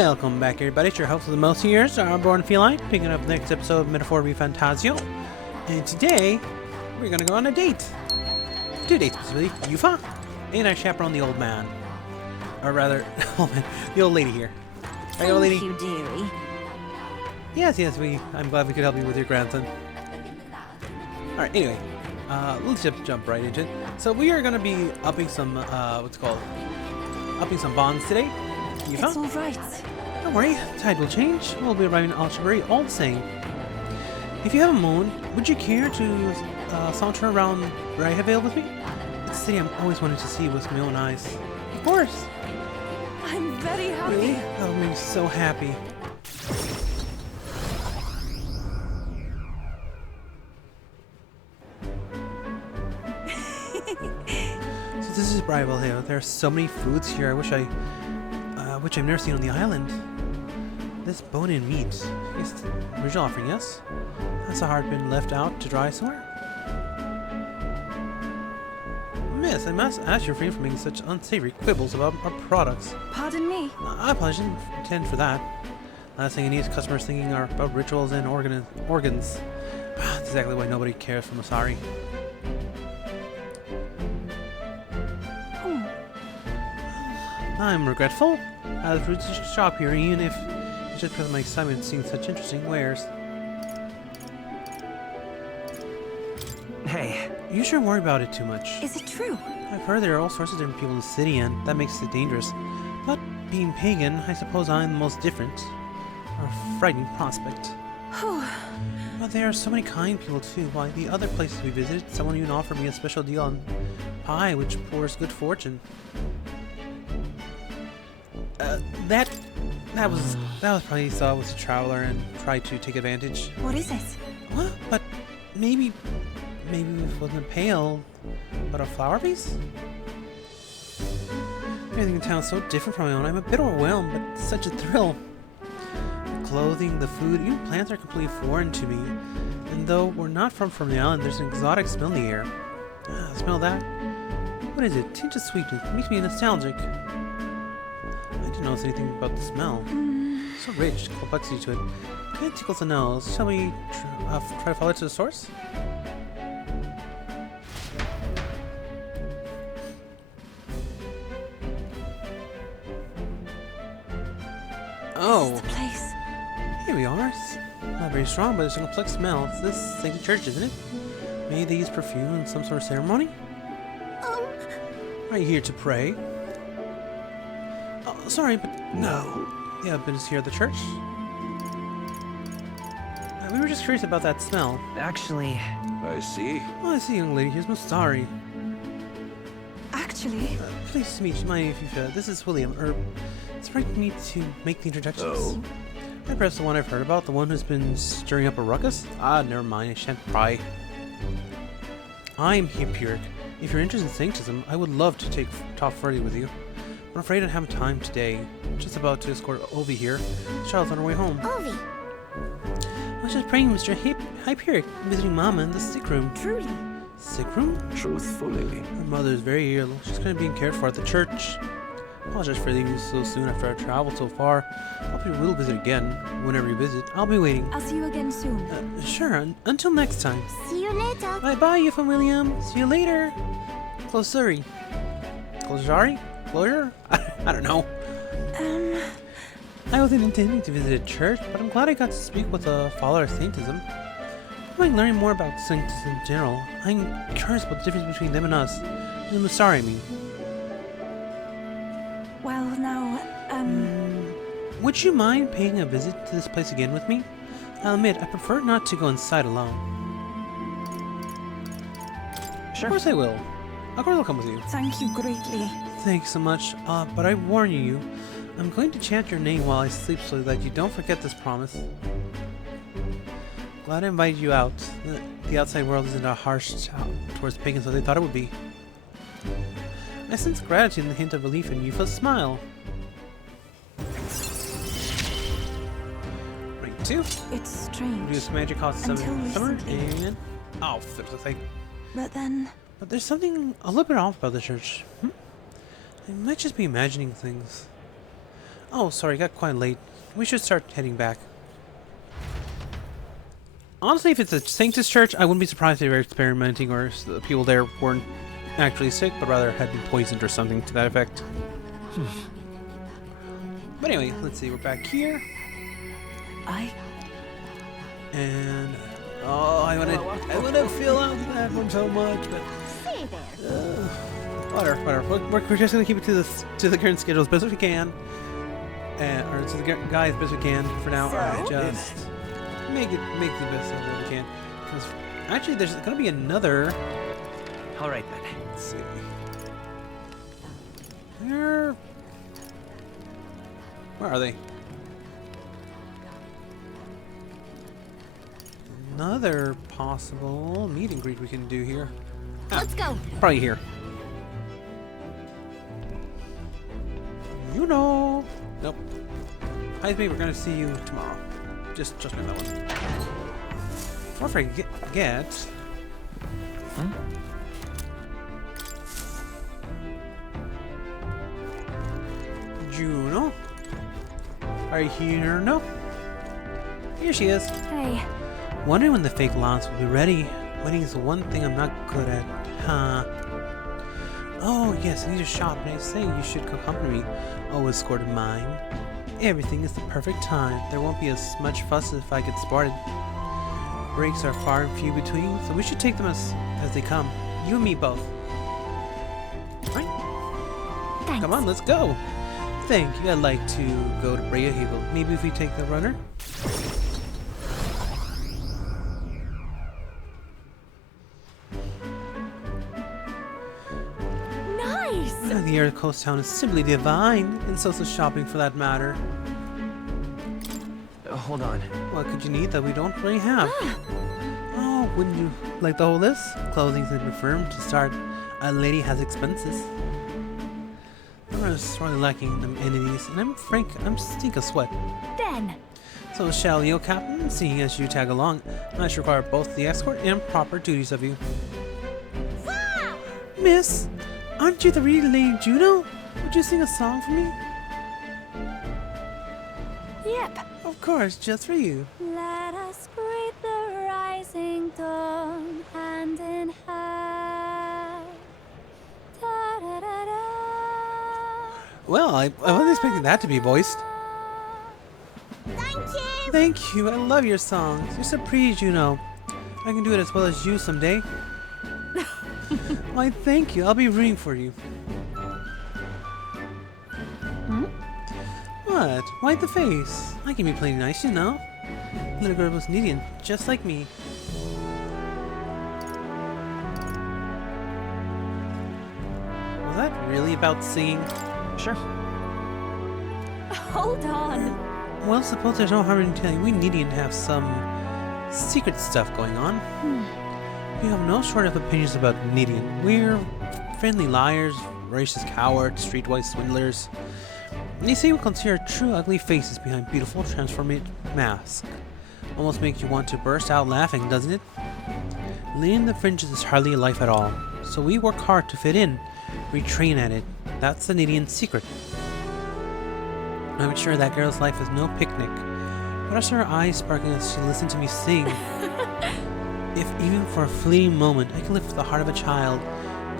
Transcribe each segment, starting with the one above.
Welcome back, everybody. It's your host of the most here, Starborn Feline, picking up the next episode of Metaphor Refantazio. And today, we're gonna go on a date. 2 dates, specifically. Yufa and I chaperone the old man. Or rather, old man, the old lady here. Hey, old lady. Thank you, dearie. Yes, I'm glad we could help you with your grandson. Alright, anyway, let's just jump right into it. So we are gonna be upping some, upping some bonds today. Yufa? It's all right. Don't worry, tide will change. We'll be arriving at Algebra all the same. If you have a moment, would you care to saunter around where I have veiled with me? It's a city I'm always wanted to see with my own eyes. Of course! I'm very happy. Really? That would make me so happy. So this is Bridal Hill. There are so many foods here. which I've never seen on the island. This bone-in meat. It's the original offering, yes? That's a heart been left out to dry somewhere? Miss, I must ask you to refrain from making such unsavory quibbles about our products. Pardon me? I apologize, didn't intend for that. Last thing I need is customers thinking about rituals and organs. That's exactly why nobody cares for Masari. I'm regretful. I was rude to shop here, even if it's just because of my excitement seeing such interesting wares. Hey. You shouldn't worry about it too much. Is it true? I've heard there are all sorts of different people in the city, and that makes it dangerous. But being pagan, I suppose I'm the most different. Or a frightening prospect. But there are so many kind people too. Why, the other places we visited, someone even offered me a special deal on pie, which pours good fortune. That was probably he saw I was a traveler and tried to take advantage. What is it? What? But maybe it wasn't a pail, but a flower piece? Everything in town is so different from my own. I'm a bit overwhelmed, but such a thrill. The clothing, the food, even plants are completely foreign to me. And though we're not from the island, there's an exotic smell in the air. Smell that? What is it? Tinge of sweetness. It makes me nostalgic. I didn't notice anything about the smell. So rich, complexity to it. Kind of tickles the nose. Shall we try to follow it to the source? Oh! This is the place. Here we are. It's not very strong, but it's a complex smell. It's this sacred church, isn't it? Maybe they use perfume in some sort of ceremony? Are you here to pray? Oh, sorry, but No. yeah, I've been here at the church. We were just curious about that smell. Actually, I see. Oh, I see, young lady. Here's Masari. Actually, Pleased to meet you. My name is Yufa. This is William. It's right for me to make the introductions. Oh? I'm perhaps the one I've heard about, the one who's been stirring up a ruckus? Ah, never mind. I shan't pry. I'm Empiric. If you're interested in sanctism, I would love to talk further with you. I'm afraid I don't have time today. Just about to escort Ovi here. Charlotte's on her way home. Ovi. I was just praying, Mr. Hyperic, visiting Mama in the sick room. Truly. Sick room? Truthfully. Her mother is very ill. She's currently being cared for at the church. Apologize for leaving you so soon after our travel so far. Hope you will visit again. Whenever you visit, I'll be waiting. I'll see you again soon. Sure. Until next time. See you later. Bye-bye, you from William. See you later. Closuri. Closari? Closure? I don't know. I wasn't intending to visit a church, but I'm glad I got to speak with a follower of Saintism. I'm like learning more about Saints in general. I'm curious about the difference between them and us. And the Masari, I mean. Well, now, Would you mind paying a visit to this place again with me? I'll admit, I prefer not to go inside alone. sure. Of course I will. Of course I'll come with you. thank you greatly. Thanks so much, but I warn you, I'm going to chant your name while I sleep so that you don't forget this promise. Glad I invited you out. The outside world isn't a harsh towards pagans as they thought it would be. I sense gratitude and the hint of relief in Yufa's smile. Rank 2. It's strange. Reduce magic cost Until 7 summer recently. and... Oh, flip the thing. But then, But there's something a little bit off about the church. I might just be imagining things. Oh, sorry, got quite late. We should start heading back. Honestly, if it's a Sanctus church, I wouldn't be surprised if they were experimenting or the people there weren't actually sick, but rather had been poisoned or something to that effect. But anyway, let's see, we're back here. And oh, I wanna fill out that one so much, but whatever. We're just gonna keep it to the current schedule as best as we can, or to the guy as best we can for now. Just make the best of what we can. Because actually, there's gonna be another. All right then. Let's see. Where are they? Another possible meet and greet we can do here. Let's go. Probably here. You know. Nope. Hi, we're gonna see you tomorrow. Just know that one. Before I forget. Juno? Are you here? No? Here she is. Hey. Wondering when the fake launch will be ready. Waiting is the one thing I'm not good at. Huh. Oh, yes, I need to shop, and I say you should accompany me. Always scored mine. Everything is the perfect time. There won't be as much fuss if I get started. Breaks are far and few between, so we should take them as they come. You and me both. Right? Thanks. Come on, let's go. Thank you. I'd like to go to Brea Hegel. Maybe if we take the runner? Nice. The air coast town is simply divine, and so's the shopping for that matter. Hold on. What could you need that we don't really have? Oh, wouldn't you like the whole list? Clothing's confirmed to start. A lady has expenses. I'm sorely lacking in amenities, and I'm frank, I'm stink of sweat. Then. So shall you, Captain? Seeing as you tag along, I should require both the escort and proper duties of you. Miss, aren't you the real Lady Juno? Would you sing a song for me? Yep. Of course, just for you. Let us greet the rising dawn hand in hand. Da-da-da-da. Well, I wasn't expecting that to be voiced. Thank you. Thank you, I love your songs. You're so pretty, Juno. I can do it as well as you someday. Why, thank you. I'll be rooting for you. What? Why the face? I can be plenty nice, you know. Little girl was Canadian, just like me. Was that really about singing? Sure. Hold on. Well, suppose there's no harm in telling you we need to have some secret stuff going on. We have no short of opinions about Nidian. We're friendly liars, racist cowards, streetwise swindlers. They say we conceal true ugly faces behind beautiful transformed masks. Almost makes you want to burst out laughing, doesn't it? Living in the fringes is hardly a life at all, so we work hard to fit in. We train at it. That's the Nidian secret. I'm sure that girl's life is no picnic. But I saw her eyes sparkling as she listened to me sing. If even for a fleeting moment I can lift the heart of a child,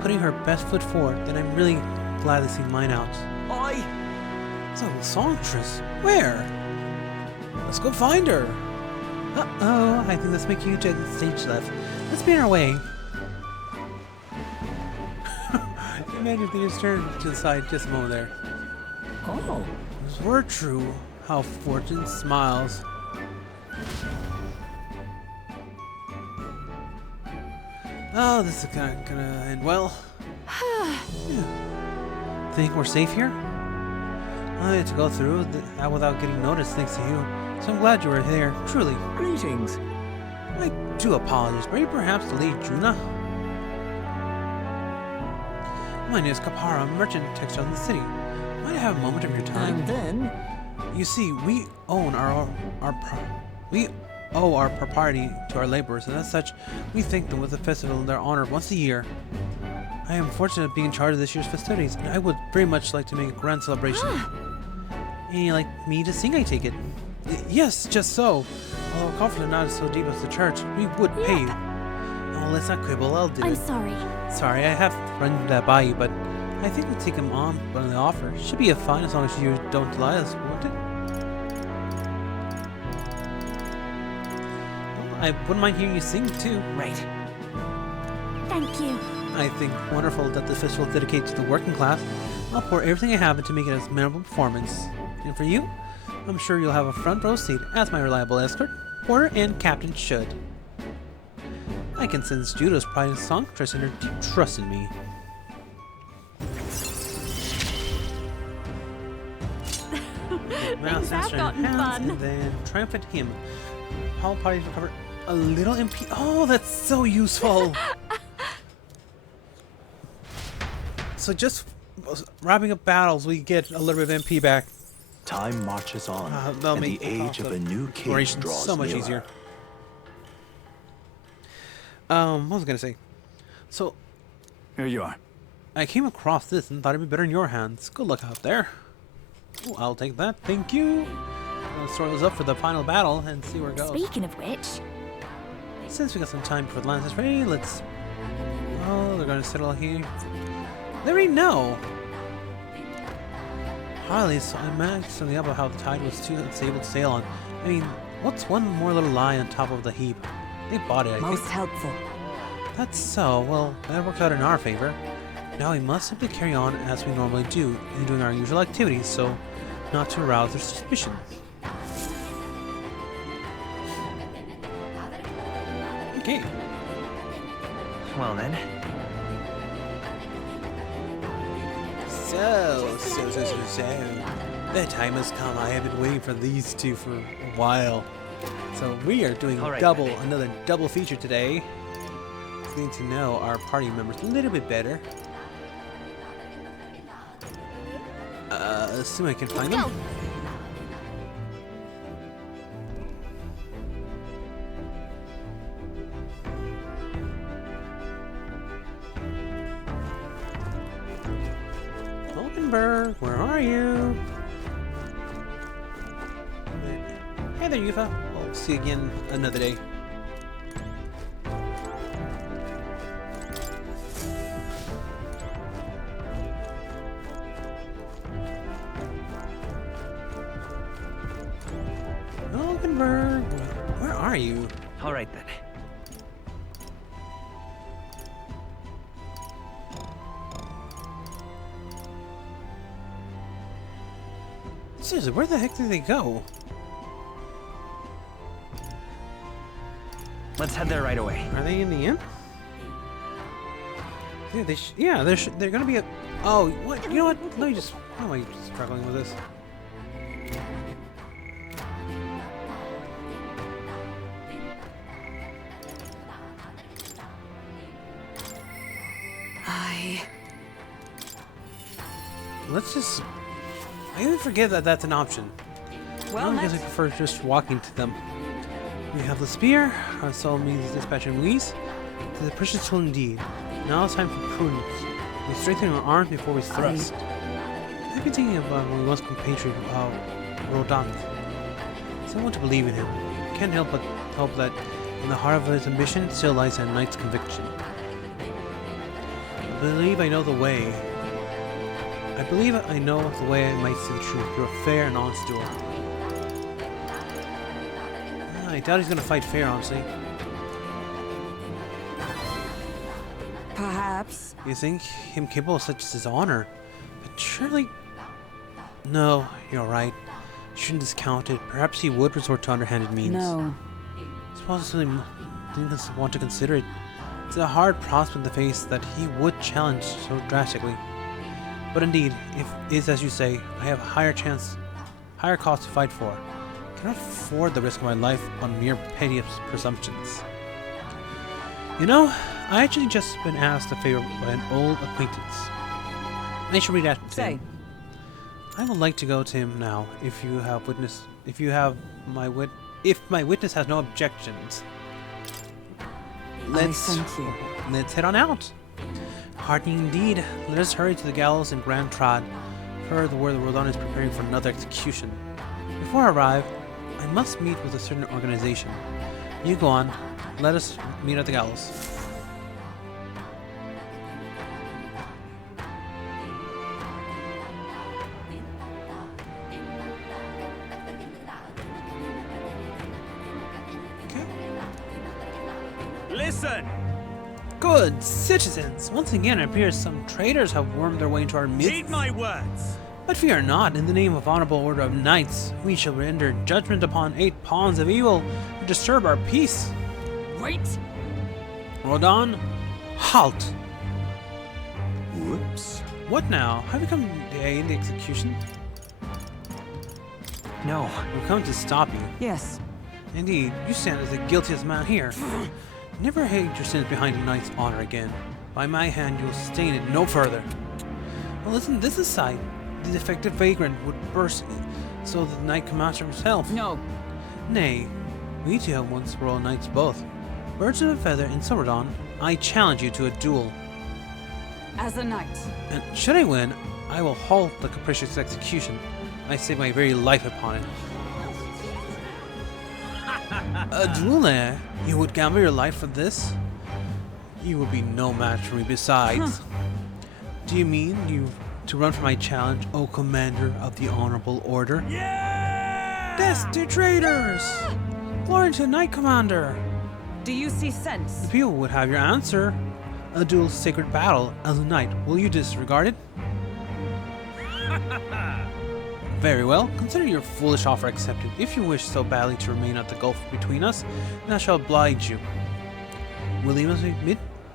putting her best foot forward, then I'm really glad to see mine out. So, songstress, where? Let's go find her. Uh-oh, I think let's make you to the stage left. Let's be on our way. Imagine if they just turned to the side just a moment there. Oh. If it were true, how fortune smiles. Oh, this is gonna end well. Yeah. Think we're safe here? I had to go through that without getting noticed thanks to you, so I'm glad you were there, truly. Greetings. I do apologize, but are you perhaps the Lady Juna? My name is Kapara, a merchant textile in the city. Might I have a moment of your time? And then? You see, we own we owe our property to our laborers, and as such, we thank them with a festival in their honor once a year. I am fortunate being in charge of this year's festivities, and I would very much like to make a grand celebration. And you'd like me to sing, I take it? Yes, just so. Although confident not so deep as the church, we would pay you. Oh, let's not quibble, I'll do I'm it. sorry. Sorry, I have run that by you, but I think we'll take him on the offer. Should be a fine as long as you don't lie us, won't it? Well, I wouldn't mind hearing you sing, too. Right. Thank you. I think wonderful that the festival is dedicated to the working class. I'll pour everything I have into making it a memorable performance. And for you, I'm sure you'll have a front row seat as my reliable escort, porter, and captain should. I can sense Judo's pride in songstress and her deep trust in me. Things have gotten fun. And then triumphant hymn. All parties recover a little MP. Oh, that's so useful! So just wrapping up battles, we get a little bit of MP back. Time marches on, That'll and the make age of a new king exploration draws so much nearer. easier. What was I gonna say? So Here you are. I came across this and thought it'd be better in your hands. Good luck out there. Oh, I'll take that. Thank you. Let's throw those up for the final battle and see where it goes. Speaking of which, Since we got some time before the lance is ready, let's. Oh, they're gonna settle here. They already know. Hardly, so I managed something up about how the tide was too unstable to sail on. I mean, what's one more little lie on top of the heap? They bought it, I Most think. helpful. That's so. Well, that worked out in our favor. Now we must simply carry on as we normally do in doing our usual activities, so not to arouse their suspicion. Okay. Well then. So. The time has come. I have been waiting for these two for a while. So we are doing All right, another double feature today. Getting to know our party members a little bit better. Assume I can find them. Hulkenberg, where are you? Hey there, Yufa. We'll see you again another day. Hulkenberg, where are you? All right then. Seriously, where the heck did they go? Let's head there right away. Are they in the inn? Yeah, they're gonna be a. Oh, what? You know what? Let me just. How am I struggling with this? Let's just. I even forget that that's an option. Well, I guess I met. prefer just walking to them. We have the spear. Our soul means dispatching Louise. It is a precious tool indeed. Now it's time for prudence. We strengthen our arms before we thrust. I've been thinking about my once compatriot, Rodant. Someone to believe in him. Can't help but hope that in the heart of his ambition still lies a knight's conviction. I believe I know the way. I believe I know the way I might see the truth through a fair and honest duel. I doubt he's gonna fight fair, honestly. Perhaps. You think him capable of such dishonor? But surely... No, you're right. Shouldn't discount it. Perhaps he would resort to underhanded means. No. Suppose I didn't want to consider it. It's a hard prospect to face that he would challenge so drastically. But indeed, if it is as you say, I have a higher cause to fight for. I cannot afford the risk of my life on mere petty presumptions. You know, I actually just been asked a favor by an old acquaintance. I should read that to Say. him. I would like to go to him now, if my witness has no objections. I thank you. Let's head on out. Heartening indeed. Let us hurry to the gallows and grand trot, heard where the Rodon is preparing for another execution. Before I arrive, I must meet with a certain organization. You go on. Let us meet at the gallows. Okay. Listen! Good citizens! Once again, it appears some traitors have wormed their way into our midst. Heed my words! But fear not, in the name of honorable order of knights, we shall render judgment upon 8 pawns of evil who disturb our peace. Wait! Rodon, halt! Whoops. What now? Have you come to aid the execution? No. We've come to stop you. Yes. Indeed, you stand as the guiltiest man here. Never hide your sins behind a knight's honor again. By my hand, you will stain it no further. Well, listen, this aside, the defective vagrant would burst so the knight commander himself. No. Nay, we two have once royal knights both. Birds of a feather in Silverdon, I challenge you to a duel. As a knight. And should I win, I will halt the capricious execution. I stake my very life upon it. A duel, eh? You would gamble your life for this? You would be no match for me besides. Do you mean you to run from my challenge, O Commander of the Honorable Order? Yeah! Death to traitors! Glory to Knight Commander! Do you see sense? The people would have your answer. A duel sacred battle as a knight. Will you disregard it? Very well. Consider your foolish offer accepted. If you wish so badly to remain at the gulf between us, then I shall oblige you. William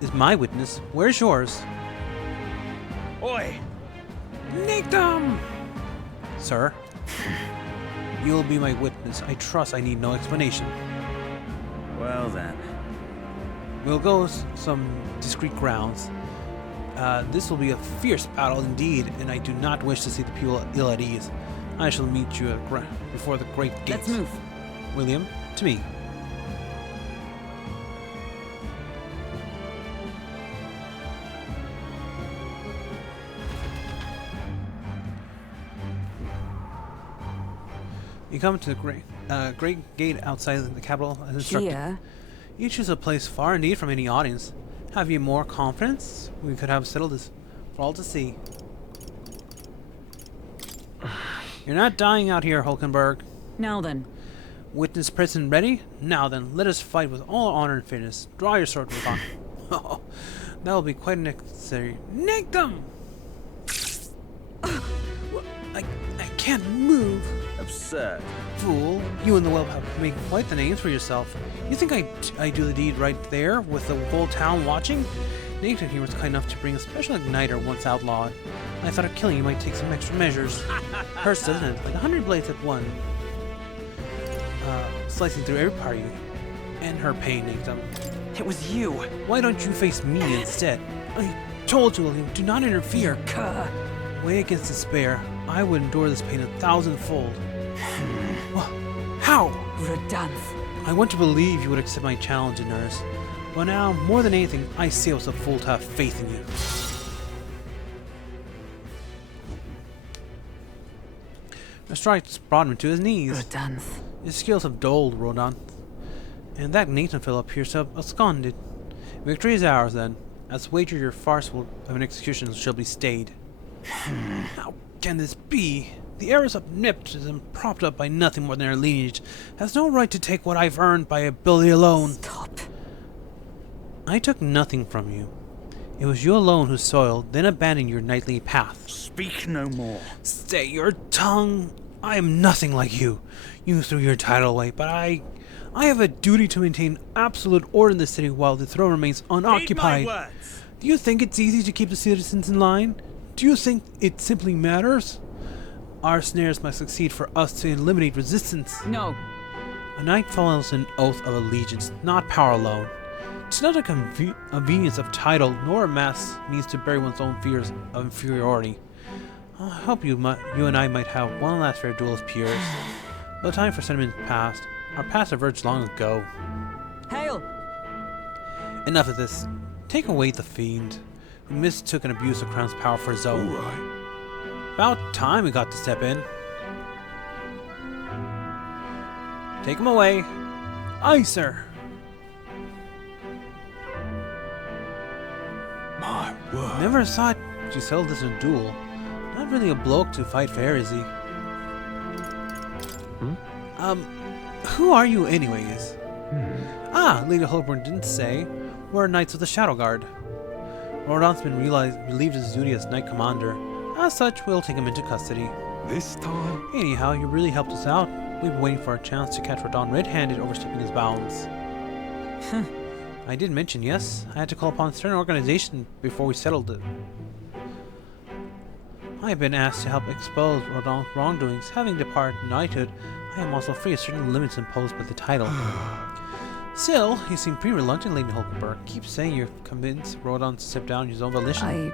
is my witness. Where's yours? Oi! Nick them! Sir, you'll be my witness. I trust I need no explanation. Well then. We'll go some discreet grounds. This will be a fierce battle indeed, and I do not wish to see the people ill at ease. I shall meet you before the great gates. Let's move. William, to me. You come to the great gate outside the capital as instructed. Here. You choose a place far indeed from any audience. Have you more confidence? We could have settled this for all to see. You're not dying out here, Hulkenberg. Now then. Witness present ready? Now then, let us fight with all honor and fairness. Draw your sword, Rodon. Oh, that will be quite necessary. Nick them! I can't move. Absurd. Fool, you and the whelp have made quite the names for yourself. You think I do the deed right there, with the whole town watching? Nathan here was kind enough to bring a special igniter once outlawed. I thought of killing you might take some extra measures. Hurts, doesn't it? Like 100 blades at one. Slicing through every part of you. And her pain, Nathan. It was you. Why don't you face me instead? I told you, William, do not interfere. Cur. Way against despair, I would endure this pain 1,000-fold. Well, how? Redanth. I want to believe you would accept my challenge, nurse. But now, more than anything, I see I was a fool to have faith in you. The strikes brought him to his knees. Redanth. His skills have dulled, Rodon. And that Nathan fellow appears to have absconded. Victory is ours, then. As wager your farce of an execution shall be stayed. How can this be? The heiress omnipotent and propped up by nothing more than her lineage has no right to take what I've earned by ability alone. Stop. I took nothing from you. It was you alone who soiled, then abandoned your knightly path. Speak no more. Stay your tongue. I am nothing like you. You threw your title away, but I have a duty to maintain absolute order in the city while the throne remains unoccupied. Heed my words. Do you think it's easy to keep the citizens in line? Do you think it simply matters? Our snares must succeed for us to eliminate resistance. No. A knight follows an oath of allegiance, not power alone. It's not a convenience of title, nor a mass means to bury one's own fears of inferiority. I hope you and I might have one last fair duel as peers. But the time for sentiment passed. Our past diverged long ago. Hail. Enough of this. Take away the fiend, who mistook and abused the crown's power for his own. All right. About time we got to step in. Take him away. Aye, sir. My word. Never thought you settled this in a duel. Not really a bloke to fight fair, is he? Who are you anyways? Ah, Lady Holborn didn't say. We're Knights of the Shadow Guard. Rodon's been relieved of his duty as Knight Commander. As such, we'll take him into custody. This time? Anyhow, you really helped us out. We've been waiting for a chance to catch Rodon red-handed overstepping his bounds. I did mention, yes. I had to call upon a certain organization before we settled it. I have been asked to help expose Rodon's wrongdoings. Having departed knighthood, I am also free of certain limits imposed by the title. Still, you seem pretty reluctant, Lady Hulkenberg. Keep saying you're convinced Rodon to step down his own volition.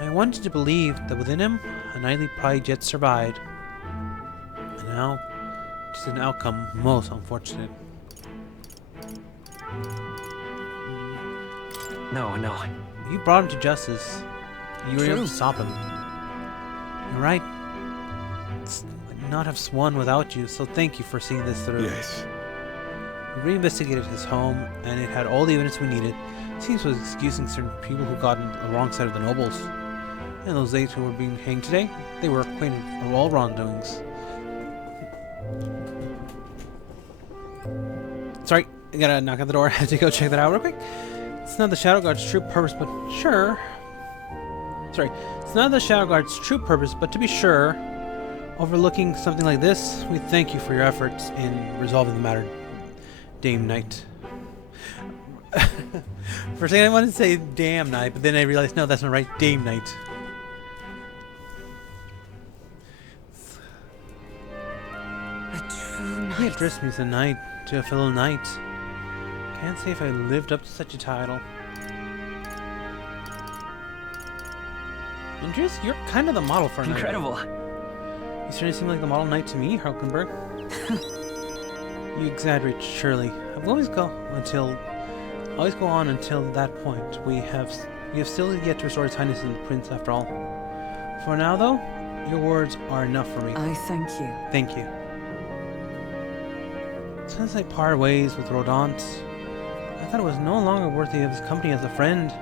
I wanted to believe that within him, a knightly pride yet survived. And now, it is an outcome most unfortunate. No. You brought him to justice. You were able to stop him. You're right. I'd not have won without you, so thank you for seeing this through. Yes. We reinvestigated his home, and it had all the evidence we needed. Seems was excusing certain people who got on the wrong side of the nobles. And those eight who were being hanged today, they were acquainted of all wrongdoings. Sorry, I gotta knock on the door. I have to go check that out real quick. It's not the Shadow Guard's true purpose, but sure. Sorry, it's not the Shadow Guard's true purpose, but to be sure, overlooking something like this, we thank you for your efforts in resolving the matter, Dame Knight. For a second I wanted to say Damn Knight, but then I realized, no, that's not right, Dame Knight. A true He knight. addressed me as a knight to a fellow knight. Can't say if I lived up to such a title. Andreas, you're kind of the model for a knight. Incredible. You certainly seem like the model knight to me, Hulkenberg. You exaggerate, surely. I will always go on until that point. We have still yet to restore His Highness and the Prince, after all. For now, though, your words are enough for me. I thank you. Thank you. Since I parted ways with Rodant, I thought it was no longer worthy of his company as a friend.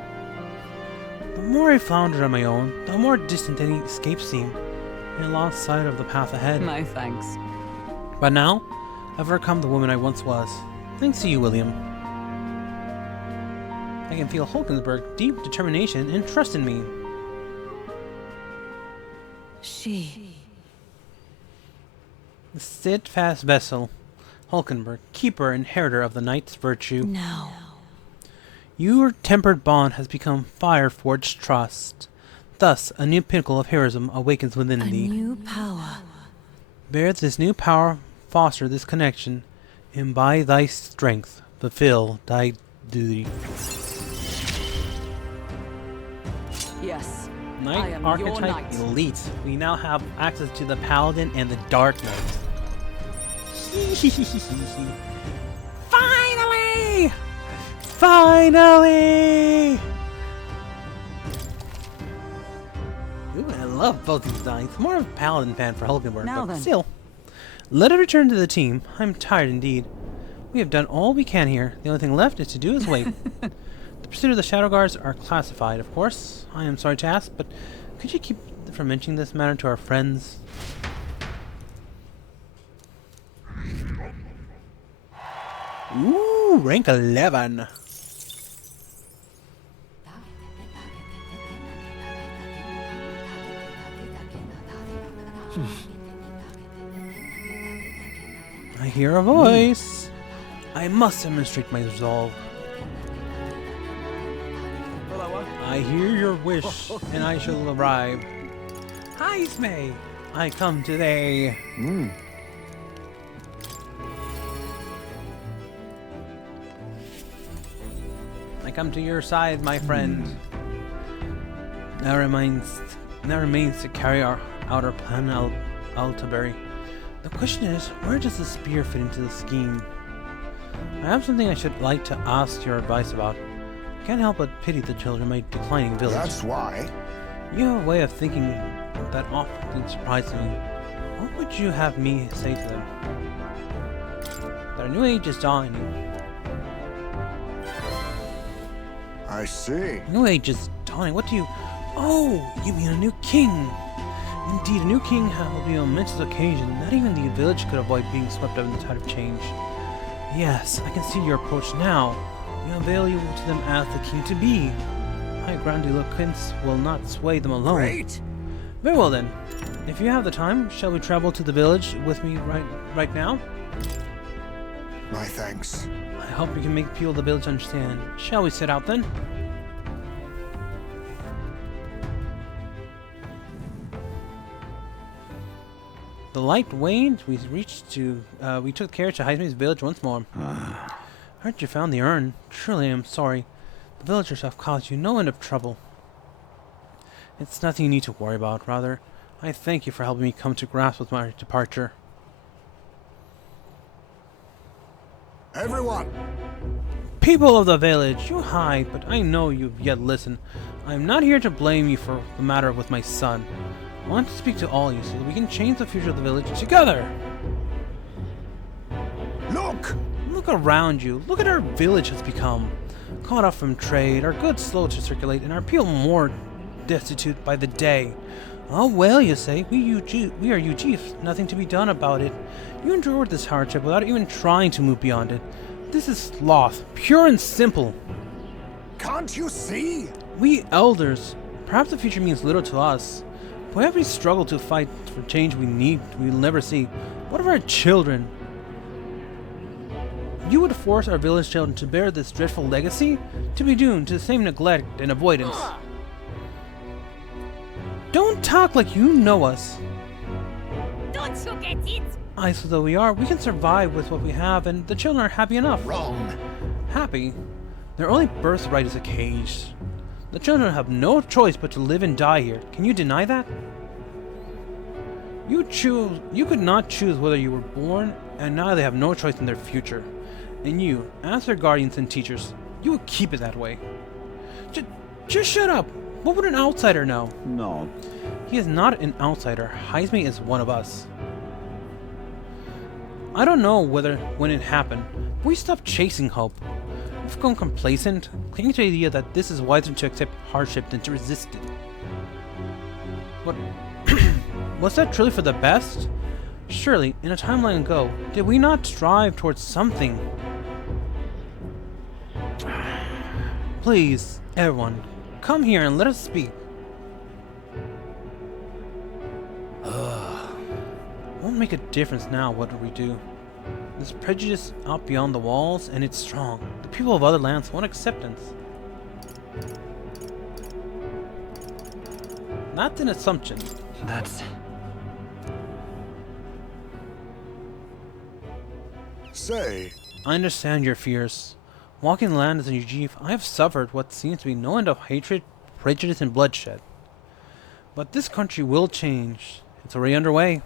The more I floundered on my own, the more distant any escape seemed, and I lost sight of the path ahead. My thanks. But now, I've overcome the woman I once was. Thanks to you, William. I can feel Hulkenberg's deep determination and trust in me. She. The steadfast vessel, Hulkenberg, keeper and inheritor of the knight's virtue. No. Your tempered bond has become fire-forged trust. Thus, a new pinnacle of heroism awakens within A thee. new power. Bear this new power, foster this connection, and by thy strength, fulfill thy duty. Yes. I Knight am your Archetype knight. Elite. We now have access to the Paladin and the Dark Knight. Finally! Finally! Ooh, I love both these knights. More of a Paladin fan for Hulkenberg, Now but then. still. Let us return to the team. I'm tired indeed. We have done all we can here. The only thing left is to do is wait. The pursuit of the Shadow Guards are classified, of course. I am sorry to ask, but could you keep from mentioning this matter to our friends? Ooh, rank 11. I hear a voice. I must demonstrate my resolve. I hear your wish, and I shall arrive. Hi, Smay. I come today. I come to your side, my friend. Now remains to carry out our plan, Altaberry. The question is, where does the spear fit into the scheme? I have something I should like to ask your advice about. Can't help but pity the children of my declining village. That's why. You have a way of thinking that often surprises me. What would you have me say to them? That a new age is dawning. I see. A new age is dawning. What do you... Oh, you mean a new king. Indeed, a new king will be a momentous occasion. Not even the village could avoid being swept up in the tide of change. Yes, I can see your approach now. You unveil you to them as the king-to-be. My grandiloquence will not sway them alone. Great. Very well then. If you have the time, shall we travel to the village with me right now? My thanks. I hope we can make people of the village understand. Shall we set out then? The light waned. We took care to Heisman's village once more. Heard you found the urn. Truly I am sorry. The villagers have caused you no end of trouble. It's nothing you need to worry about. Rather, I thank you for helping me come to grasp with my departure. Everyone! People of the village, you hide, but I know you've yet listened. I am not here to blame you for the matter with my son. I want to speak to all of you so that we can change the future of the village together. Look! Look around you. Look at our village has become. Caught off from trade, our goods slow to circulate, and our people more destitute by the day. Oh well, you say, we are you chiefs. Nothing to be done about it. You endured this hardship without even trying to move beyond it. This is sloth, pure and simple. Can't you see? We elders, perhaps the future means little to us. But every struggle to fight for change we'll never see. What of our children? You would force our village children to bear this dreadful legacy? To be doomed to the same neglect and avoidance. Don't talk like you know us. Don't you get it? Isolated though we are, we can survive with what we have, and the children are happy enough. Wrong. Happy? Their only birthright is a cage. The children have no choice but to live and die here. Can you deny that? You could not choose whether you were born, and now they have no choice in their future. And you, as their guardians and teachers, you will keep it that way. Just shut up! What would an outsider know? No. He is not an outsider. Heisme is one of us. I don't know when it happened, but we stopped chasing hope. We've grown complacent, clinging to the idea that this is wiser to accept hardship than to resist it. What? Was that truly for the best? Surely, in a timeline ago, did we not strive towards something? Please, everyone, come here and let us speak. Won't make a difference now what we do. There's prejudice out beyond the walls, and it's strong. The people of other lands want acceptance. That's an assumption. That's... Say, I understand your fears. Walking the land as a new chief, I have suffered what seems to be no end of hatred, prejudice, and bloodshed. But this country will change. It's already underway.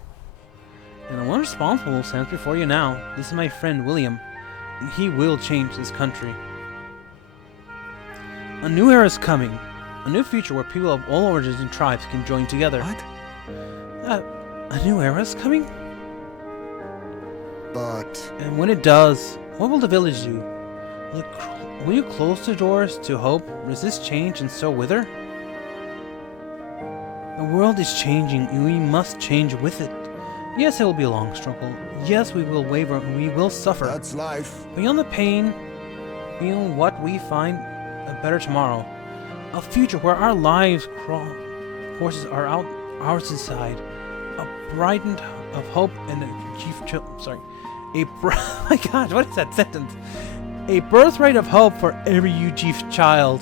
And the one responsible stands before you now. This is my friend William, and he will change this country. A new era is coming. A new future where people of all origins and tribes can join together. what? A new era is coming? But And when it does, what will the village do? Will you close the doors to hope, resist change, and so wither? The world is changing, and we must change with it. Yes, it will be a long struggle. Yes, we will waver, and we will suffer. that's life. Beyond the pain, beyond what we find a better tomorrow. A future where our lives courses are out ours inside. A brightened of hope and oh my God, what is that sentence? A birthright of hope for every chief child.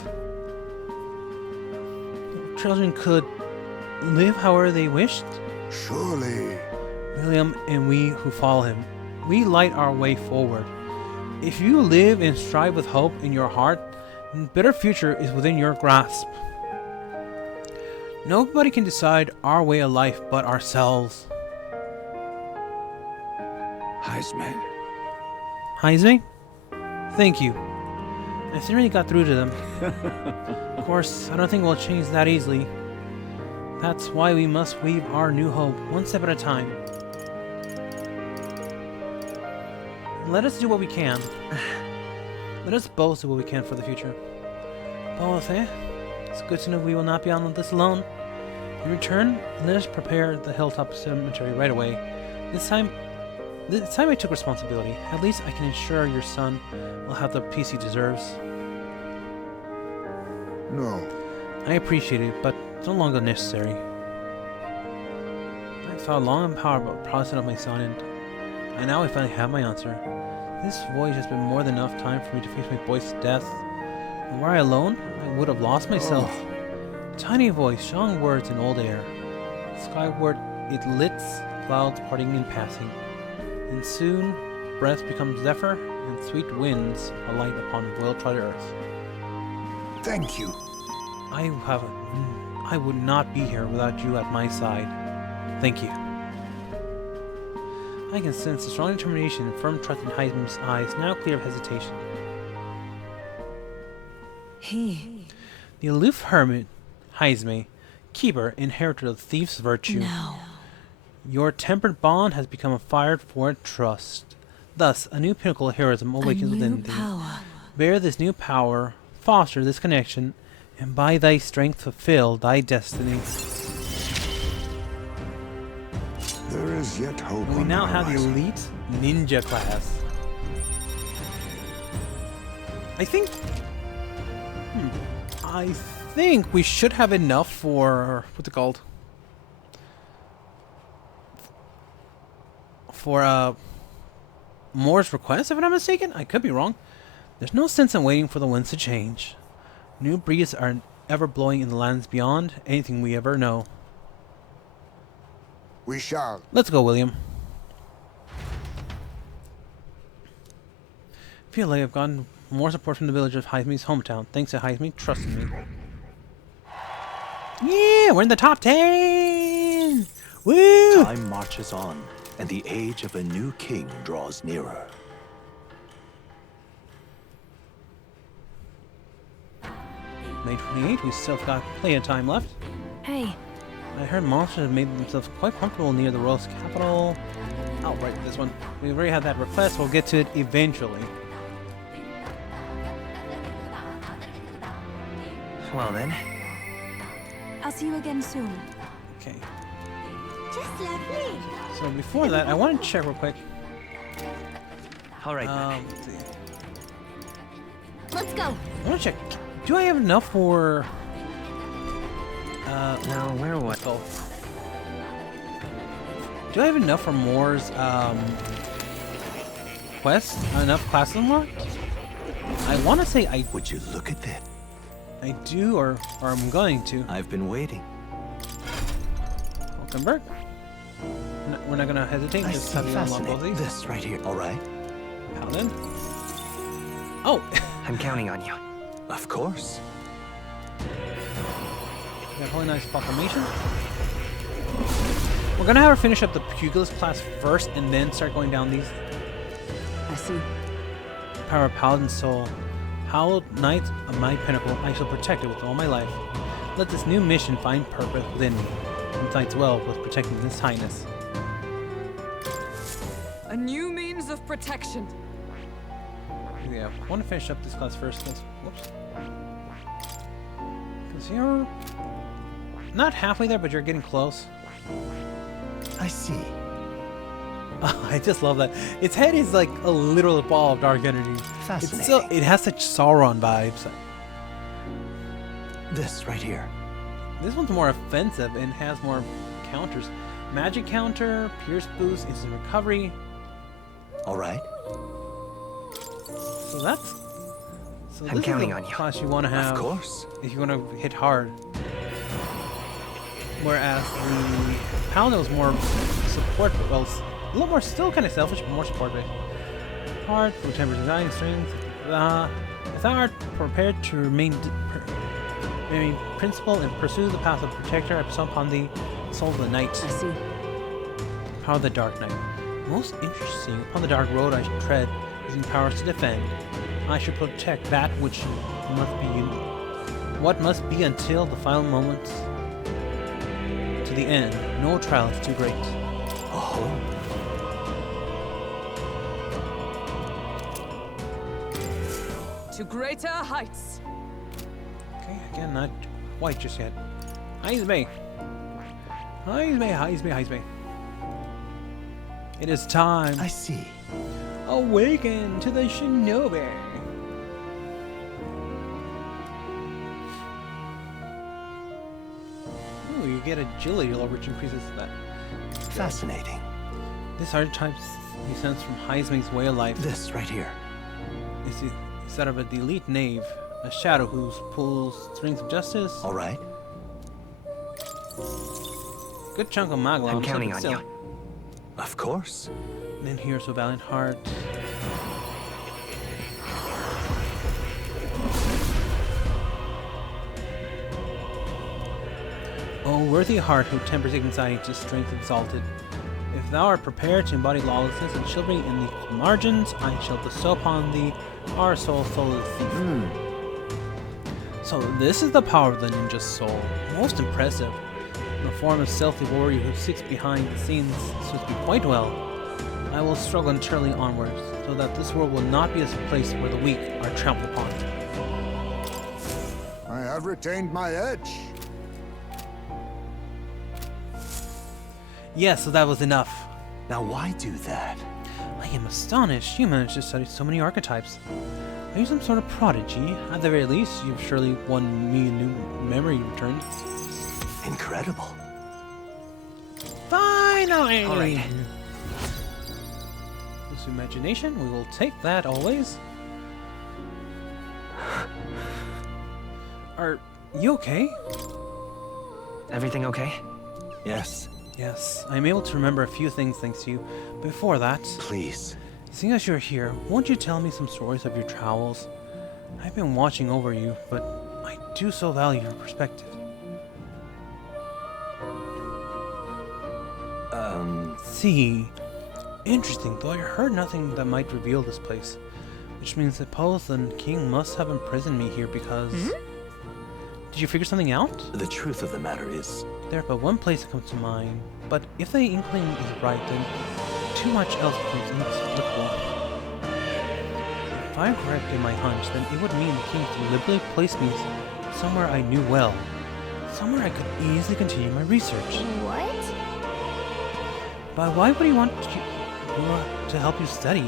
Children could live however they wished. Surely. William and we who follow him, we light our way forward. If you live and strive with hope in your heart, a better future is within your grasp. Nobody can decide our way of life but ourselves. Heisman. Heisme? Thank you. I really got through to them. Of course, I don't think we'll change that easily. That's why we must weave our new hope, one step at a time. Let us do what we can. Let us both do what we can for the future. Both, eh? It's good to know we will not be on this alone. In return, let us prepare the hilltop cemetery right away. This time I took responsibility. At least I can ensure your son will have the peace he deserves. No. I appreciate it, but it's no longer necessary. I thought long and powerful about the process of my son, and now I finally have my answer. This voyage has been more than enough time for me to face my boy's death. And were I alone, I would have lost myself. Tiny voice, strong words in old air. Skyward it lits, clouds parting in passing. And soon, breath becomes zephyr, and sweet winds alight upon well-trodden earth. Thank you. I would not be here without you at my side. Thank you. I can sense the strong determination and firm trust in Heisman's eyes, now clear of hesitation. The aloof hermit, Heisme, keeper, inheritor of the thief's virtue. No. Your tempered bond has become a fire for trust. Thus, a new pinnacle of heroism awakens within thee. Power. Bear this new power, foster this connection, and by thy strength fulfill thy destiny. There is yet hope. And we on now the have the horizon. elite ninja class. I think we should have enough for what's it called? For Moore's request, if I'm not mistaken. I could be wrong. There's no sense in waiting for the winds to change. New breezes are ever blowing in the lands beyond anything we ever know. We shall. Let's go, William. Feel like I've gotten more support from the village of Heisme's hometown, thanks to Heisme trusting me. Yeah, we're in the top 10! Woo! Time marches on, and the age of a new king draws nearer. May 28, we still got plenty of time left. Hey. I heard monsters have made themselves quite comfortable near the royal capital. Oh, right, this one. We already had that request, we'll get to it eventually. Well then. I'll see you again soon. Okay. Just lovely. So before that, I want to check real quick. All right then. Let's see. Let's go. I want to check. Do I have enough for... Now, where was... let's go. Do I have enough for Moore's, quest? Enough classes unlocked? I want to say Would you look at this? I do, or I'm going to. I've been waiting. Welcome back. We're not gonna hesitate. I Just see have you unlock both of these. this right here. All right. Paladin. Oh! I'm counting on you. Of course. Got a really nice proclamation. We're gonna have her finish up the pugilist class first, and then start going down these. I see. Power of Paladin's soul. Hallowed knight of my pinnacle, I shall protect it with all my life. Let this new mission find purpose within me, and fights well with protecting His Highness. A new means of protection. Yeah, I want to finish up this class first. Whoops. Because you're not halfway there, but you're getting close. I see. I just love that. Its head is like a literal ball of dark energy. Fascinating. It has such Sauron vibes. This right here. This one's more offensive and has more counters. Magic counter, pierce boost, instant recovery. All right. So that's... So I'm this counting is on the you. class you want to have Of course. if you want to hit hard. Whereas the Paladin was more support, well, a little more, still kind of selfish, but more support based. Hard, for tempers design, strength. If thou art prepared to remain principled and pursue the path of protector, I bestow upon thee soul of the night. I see. Power of the dark night. Most interesting, upon the dark road I should tread, using powers to defend. I should protect that which must be, what must be until the final moments. the end. No trial is too great. Oh, To greater heights. Okay, again, not quite just yet. Heisme! Heisme. It is time. I see. Awaken to the shinobi! Ooh, you get agility level, which increases that. Fascinating. This archetype descends from Heisme's way of life. This right here. Is that of the elite knave, a shadow who pulls strings of justice. All right. Good chunk of Magla. I'm counting on you. Of course. Then here's a valiant heart. O worthy heart who tempers anxiety to strength exalted. If thou art prepared to embody lawlessness and chivalry in the margins, I shall bestow upon thee our soul of thief. So this is the power of the ninja's soul. Most impressive. The form of stealthy warrior who sits behind the scenes suits me quite well. I will struggle eternally onwards, so that this world will not be a place where the weak are trampled upon. I have retained my edge. Yes, so that was enough. Now why do that? I am astonished. You managed to study so many archetypes. Are you some sort of prodigy? At the very least, you've surely won me a new memory returned. Incredible. Finally! All right. This imagination, we will take that always. Are you okay? Everything okay? Yes. Yes, I'm able to remember a few things thanks to you. Before that, Please. seeing as you're here, won't you tell me some stories of your travels? I've been watching over you, but I do so value your perspective. See, interesting, though I heard nothing that might reveal this place. Which means suppose the king must have imprisoned me here because... Did you figure something out? The truth of the matter is, There but one place that comes to mind, but if the inkling is right, then too much else becomes inexplicable. If I'm correct in my hunch, then it would mean the king deliberately placed me somewhere I knew well. Somewhere I could easily continue my research. What? But why would he want to help you study?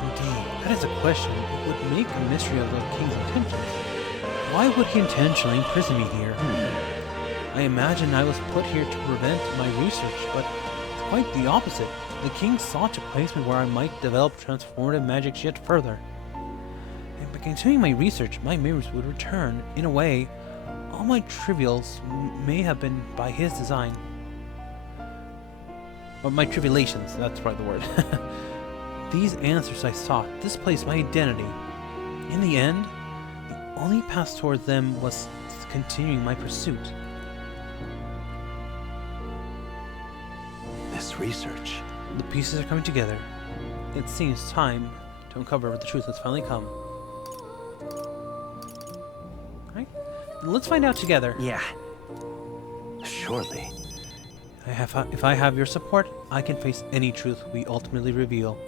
Indeed, that is a question. It would make a mystery of the king's intentions. Why would he intentionally imprison me here? I imagine I was put here to prevent my research, but it's quite the opposite. The king sought to place me where I might develop transformative magic yet further. And by continuing my research, my memories would return. In a way, all my trivials may have been by his design. Or my tribulations, that's probably the word. These answers I sought, this place, my identity. In the end, the only path toward them was continuing my pursuit. this research. The pieces are coming together. It seems time to uncover the truth has finally come. Alright, let's find out together. Yeah. Surely. If I have your support, I can face any truth we ultimately reveal.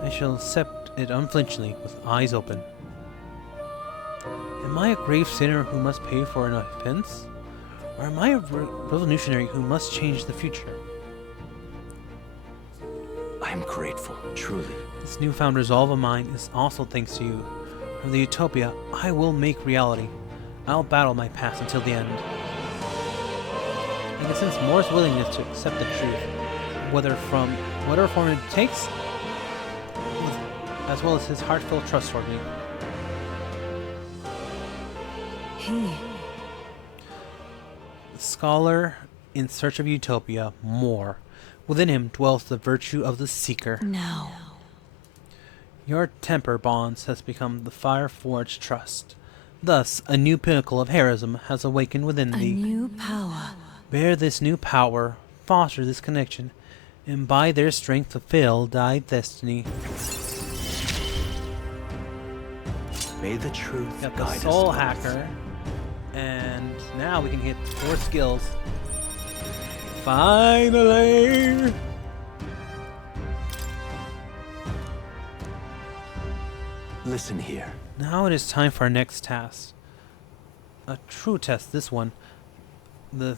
I shall accept it unflinchingly, with eyes open. Am I a grave sinner who must pay for an offense? Or am I a revolutionary who must change the future? I am grateful, truly. This newfound resolve of mine is also thanks to you. From the utopia I will make reality. I'll battle my past until the end. I can sense Moore's willingness to accept the truth, whatever form it takes, as well as his heartfelt trust toward me. He. The scholar in search of utopia, Moore. Within him dwells the virtue of the seeker. No. Your temper bonds has become the fire-forged trust. Thus, a new pinnacle of heroism has awakened within A thee. new power. Bear this new power, foster this connection, and by their strength fulfill thy destiny. May the truth Got the guide us soul both. hacker. And now we can hit 4 skills. Finally! Listen here. Now it is time for our next task. A true test, this one. The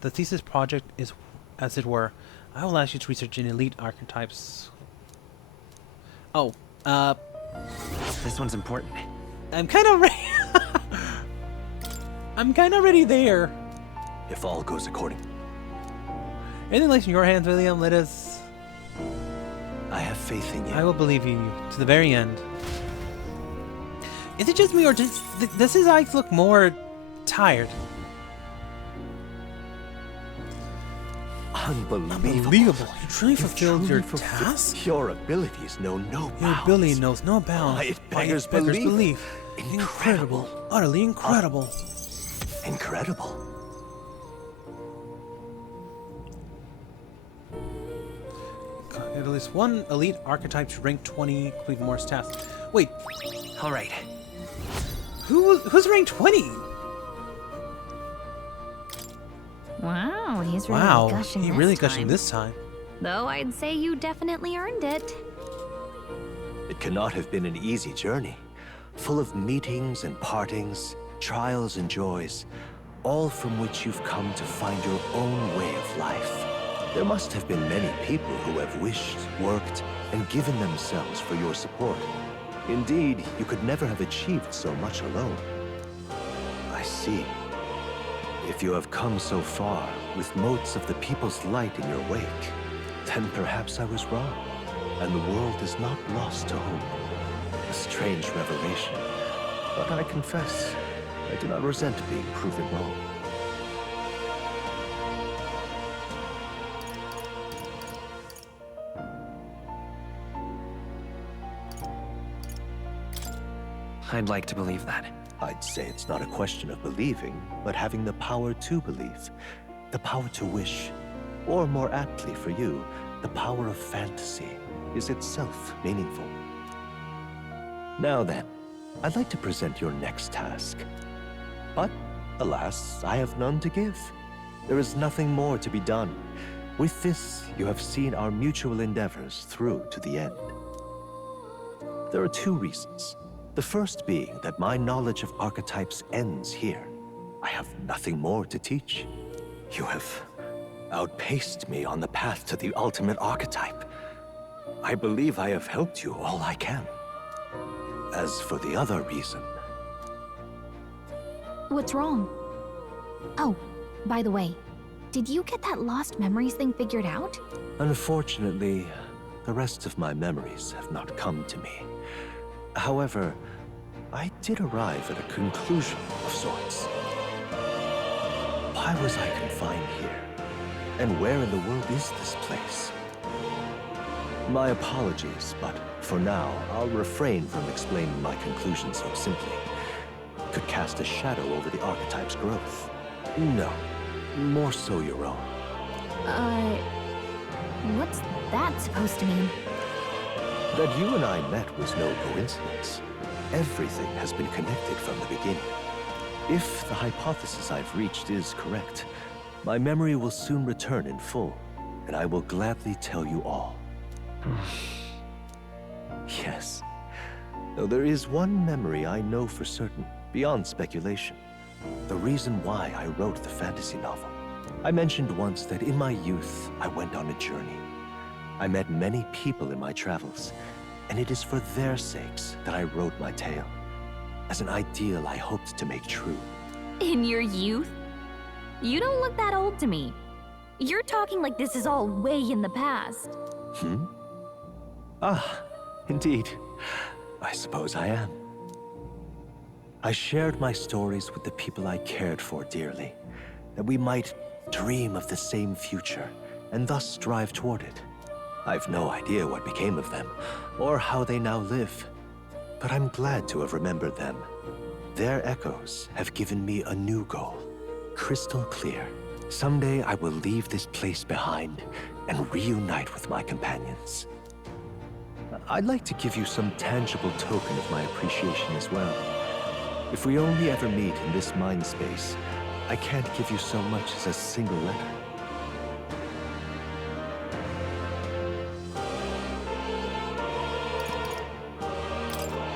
thesis project is, as it were. I will ask you to research in elite archetypes. Oh, This one's important. I'm kind of I'm kind of already there. If all goes according, Anything lies in your hands, William. Let us. I have faith in you. I will believe in you to the very end. Is it just me, or does his eyes look more tired? Unbelievable. You truly You fulfilled truly your fulfill- task? Your abilities know no bounds. Your ability knows no bounds. Why, it Why, beggars belief. belief. Incredible. Utterly incredible. Incredible. At least one elite archetype to rank 20 complete Morse tasks. Wait, All right. who's rank 20? Wow, he's really Wow, gushing he this really time. gushing this time. Though I'd say you definitely earned it. It cannot have been an easy journey, full of meetings and partings, trials and joys, all from which you've come to find your own way of life. There must have been many people who have wished, worked, and given themselves for your support. Indeed, you could never have achieved so much alone. I see. If you have come so far, with motes of the people's light in your wake, then perhaps I was wrong, and the world is not lost to hope. A strange revelation, but I confess, I do not resent being proven wrong. I'd like to believe that. I'd say it's not a question of believing, but having the power to believe, the power to wish, or more aptly for you, the power of fantasy is itself meaningful. Now then, I'd like to present your next task. But, alas, I have none to give. There is nothing more to be done. With this, you have seen our mutual endeavors through to the end. There are 2 reasons. The first being that my knowledge of archetypes ends here. I have nothing more to teach. You have outpaced me on the path to the ultimate archetype. I believe I have helped you all I can. As for the other reason, What's wrong? Oh, by the way, did you get that lost memories thing figured out? unfortunately, the rest of my memories have not come to me. However, I did arrive at a conclusion of sorts. Why was I confined here? And where in the world is this place? My apologies, but for now, I'll refrain from explaining my conclusion so simply. It could cast a shadow over the archetype's growth. No, more so your own. What's that supposed to mean? That you and I met was no coincidence. Everything has been connected from the beginning. If the hypothesis I've reached is correct, my memory will soon return in full, and I will gladly tell you all. Yes. Though there is one memory I know for certain, beyond speculation. The reason why I wrote the fantasy novel. I mentioned once that in my youth, I went on a journey. I met many people in my travels, and it is for their sakes that I wrote my tale, as an ideal I hoped to make true. In your youth? You don't look that old to me. You're talking like this is all way in the past. Ah, indeed. I suppose I am. I shared my stories with the people I cared for dearly, that we might dream of the same future, and thus strive toward it. I've no idea what became of them, or how they now live, but I'm glad to have remembered them. Their echoes have given me a new goal, crystal clear. Someday I will leave this place behind and reunite with my companions. I'd like to give you some tangible token of my appreciation as well. If we only ever meet in this mind space, I can't give you so much as a single letter.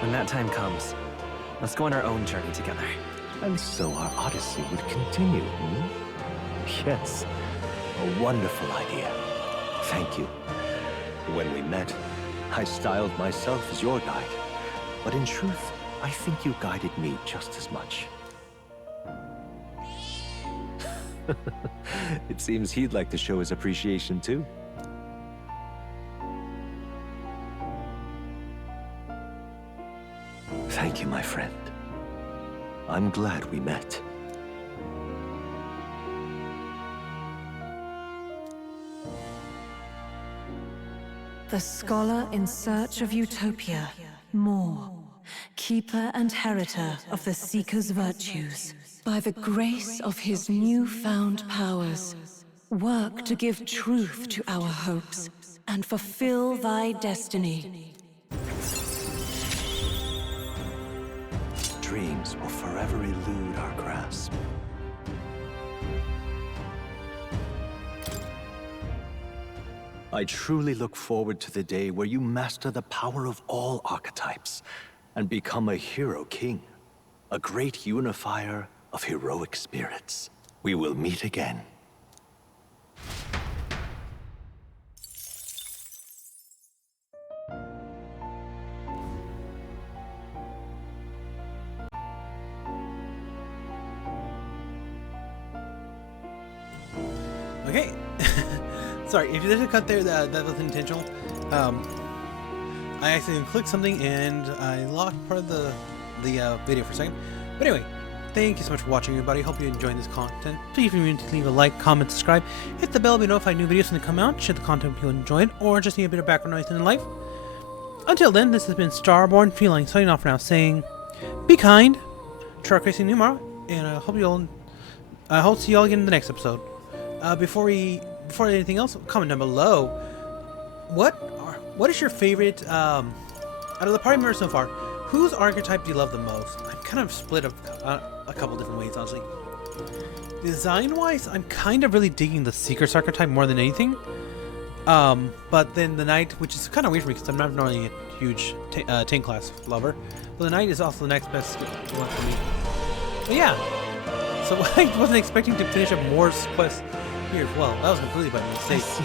When that time comes, let's go on our own journey together. And so our odyssey would continue, hmm? Yes, a wonderful idea. Thank you. When we met, I styled myself as your guide. But in truth, I think you guided me just as much. It seems he'd like to show his appreciation too. Thank you, my friend. I'm glad we met. The scholar in search of utopia, more. Keeper and heritor of the Seeker's virtues. By the grace of his newfound powers, work to give truth to our hopes and fulfill thy destiny. Dreams will forever elude our grasp. I truly look forward to the day where you master the power of all archetypes and become a hero king, a great unifier of heroic spirits. We will meet again. Okay. Sorry, if there's a cut there, that was intentional. I accidentally clicked something and I locked part of the video for a second. But anyway, thank you so much for watching, everybody. Hope you enjoyed this content. Please remember to leave a like, comment, subscribe, hit the bell to be notified new videos when they come out, share the content if you enjoyed, or just need a bit of background noise in life. Until then, this has been Starborn Feline signing off for now, saying, be kind, truck racing tomorrow, and I hope to see you all again in the next episode. Before anything else, comment down below. What is your favorite out of the party members so far? Whose archetype do you love the most? I'm kind of split up a couple different ways, honestly. Design-wise, I'm kind of really digging the Seeker's archetype more than anything. But then the Knight, which is kind of weird for me because I'm not normally a huge tank class lover, but the Knight is also the next best one for me. But yeah, so I wasn't expecting to finish up more quests here as well. That was completely by mistake. I see.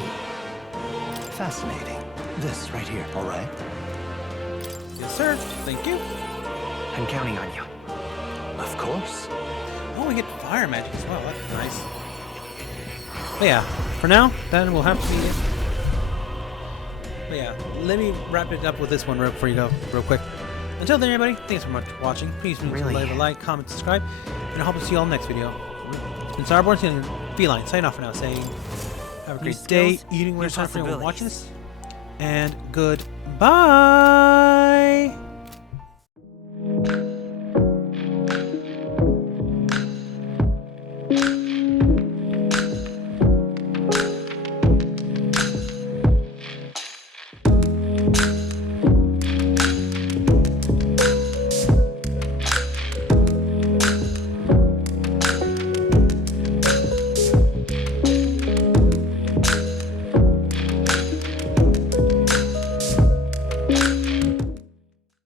Fascinating. This right here, all right? Yes, sir. Thank you. I'm counting on you. Of course. Oh, we get fire magic as well. That's nice. But yeah, for now, that will have to be it. But yeah, let me wrap it up with this one before you go, real quick. Until then, everybody, thanks so much for watching. Please remember to leave a like, comment, subscribe, and I hope to see you all next video. It's been Starborn Feline signing off for now, saying have a great day, eating whatever time for anyone watching this, and goodbye.